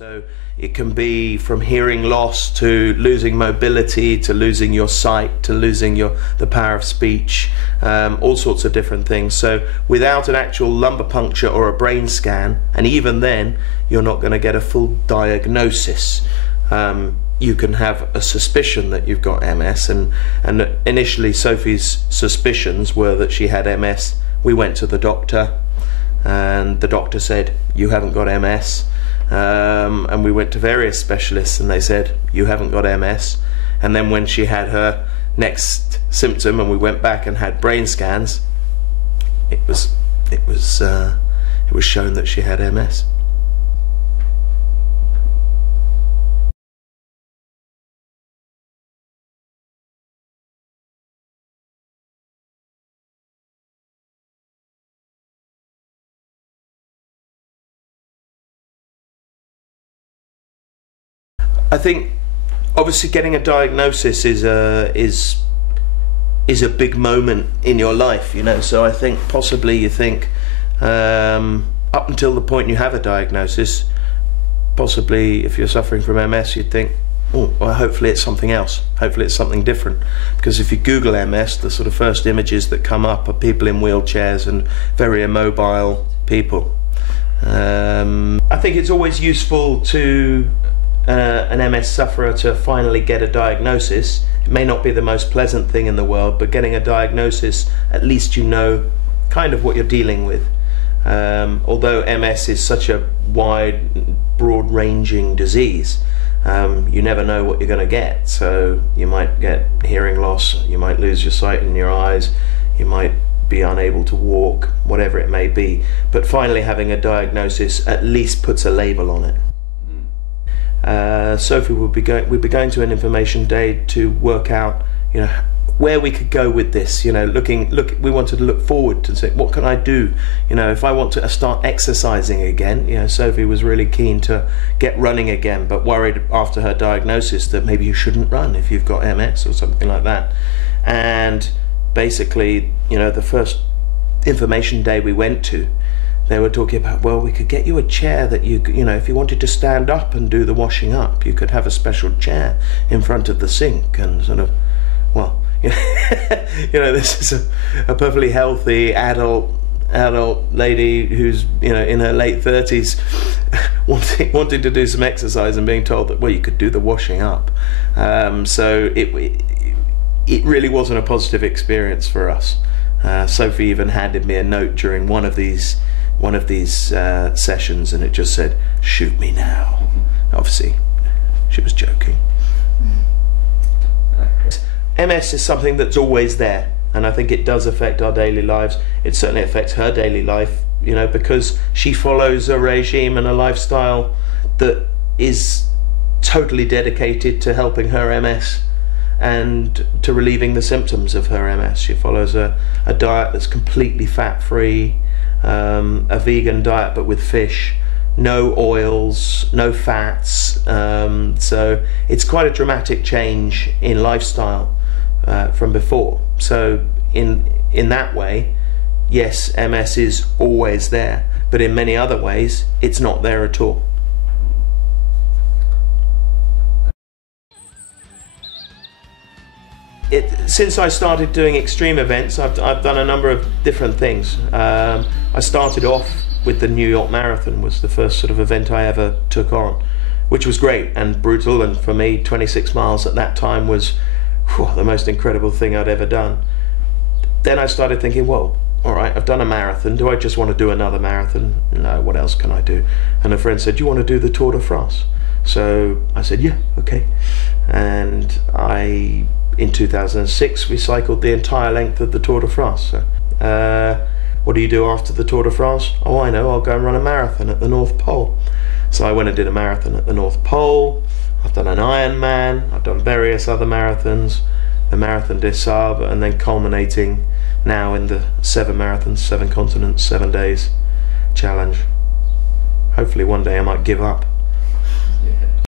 So it can be from hearing loss to losing mobility to losing your sight to losing the power of speech, all sorts of different things. So without an actual lumbar puncture or a brain scan, and even then you're not going to get a full diagnosis. You can have a suspicion that you've got MS, and initially Sophie's suspicions were that she had MS. We went to the doctor and the doctor said, you haven't got MS. And we went to various specialists and they said, you haven't got MS. And then when she had her next symptom and we went back and had brain scans, it was shown that she had MS. I think obviously getting a diagnosis is a big moment in your life, you know. So I think possibly you think up until the point you have a diagnosis, possibly if you're suffering from MS, you'd think, oh, well, hopefully it's something else, hopefully it's something different. Because if you Google MS, the sort of first images that come up are people in wheelchairs and very immobile people. I think it's always useful to an MS sufferer to finally get a diagnosis. It may not be the most pleasant thing in the world, but getting a diagnosis, at least you know kind of what you're dealing with. Although MS is such a wide, broad-ranging disease, you never know what you're going to get. So you might get hearing loss, you might lose your sight in your eyes, you might be unable to walk, whatever it may be. But finally having a diagnosis at least puts a label on it. Sophie we'd be going to an information day to work out, you know, where we could go with this. You know, we wanted to look forward to say, what can I do? You know, if I want to start exercising again. You know, Sophie was really keen to get running again, but worried after her diagnosis that maybe you shouldn't run if you've got MS or something like that. And basically, you know, the first information day we went to, they were talking about, well, we could get you a chair that you know, if you wanted to stand up and do the washing up, you could have a special chair in front of the sink and sort of, well, you know, this is a perfectly healthy adult lady who's, you know, in her late 30s wanting to do some exercise and being told that, well, you could do the washing up. So it really wasn't a positive experience for us. Sophie even handed me a note during one of these sessions, and it just said, shoot me now. Obviously she was joking. MS is something that's always there, and I think it does affect our daily lives. It certainly affects her daily life, you know, because she follows a regime and a lifestyle that is totally dedicated to helping her MS and to relieving the symptoms of her MS. She follows a diet that's completely fat-free, a vegan diet but with fish, no oils, no fats. So it's quite a dramatic change in lifestyle from before. So in that way, yes, MS is always there, but in many other ways it's not there at all. Since I started doing extreme events, I've done a number of different things. I started off with the New York Marathon, was the first sort of event I ever took on, which was great and brutal, and for me 26 miles at that time was the most incredible thing I'd ever done. Then I started thinking, well, alright, I've done a marathon, do I just want to do another marathon? No, what else can I do? And a friend said, do you want to do the Tour de France? So I said, yeah, okay. And in 2006 we cycled the entire length of the Tour de France. So, what do you do after the Tour de France? Oh, I know, I'll go and run a marathon at the North Pole. So I went and did a marathon at the North Pole. I've done an Ironman, I've done various other marathons, the Marathon des Sables, and then culminating now in the 7 marathons, 7 continents, 7 days challenge. Hopefully one day I might give up.